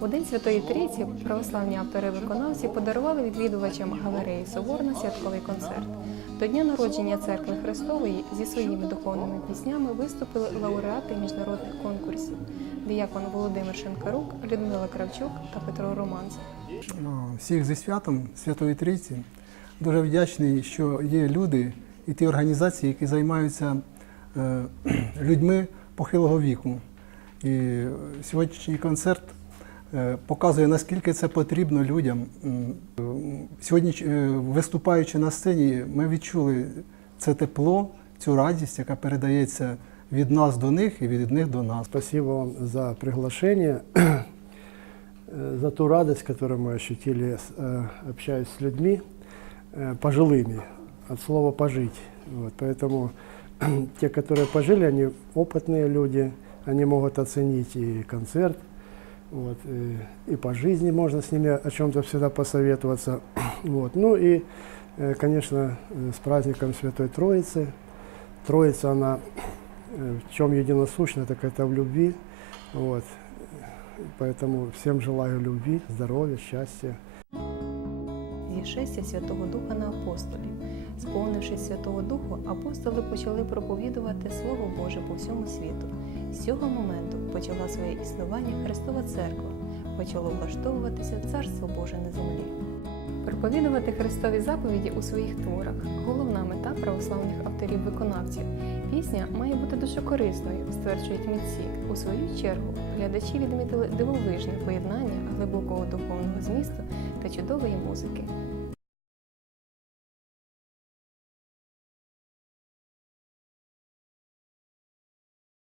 У День Святої Трійці православні автори-виконавці подарували відвідувачам галереї Соборна святковий концерт. До дня народження церкви Христової зі своїми духовними піснями виступили лауреати міжнародних конкурсів диякон Володимир Шенкарук, Людмила Кравчук та Петро Романцев. Ну, Всіх зі святом Святої Трійці. Дуже вдячний, що є люди і ті організації, які займаються е, людьми похилого віку. І сьогоднішній концерт показує, наскільки це потрібно людям. М, е, Сьогодні, е, виступаючи на сцені, ми відчули це тепло, цю радість, яка передається від нас до них і від них до нас. Спасибо вам за приглашение, э, за ту радость, которую мы ощутили, с- э, общаясь с людьми э, пожилыми, от слова «пожить». Вот, поэтому те, которые пожили, они опытные люди, они могут оценить и концерт, вот, и, и по жизни можно с ними о чем-то всегда посоветоваться. Вот. Ну и, э, конечно, э, с праздником Святой Троицы. Троица, она э, в чем единосущна, так это в любви. Вот. Поэтому всем желаю любви, здоровья, счастья. Зішестя Святого Духа на апостолів. Сповнившись Святого Духу, апостоли почали проповідувати Слово Боже по всьому світу. З цього моменту почала своє існування Христова Церква, почало влаштовуватися Царство Боже на землі. Проповідувати Христові заповіді у своїх творах головна мета православних авторів-виконавців. Пісня має бути дуже корисною, стверджують митці. У свою чергу глядачі відмітили дивовижне поєднання глибокого духовного змісту та чудової музики.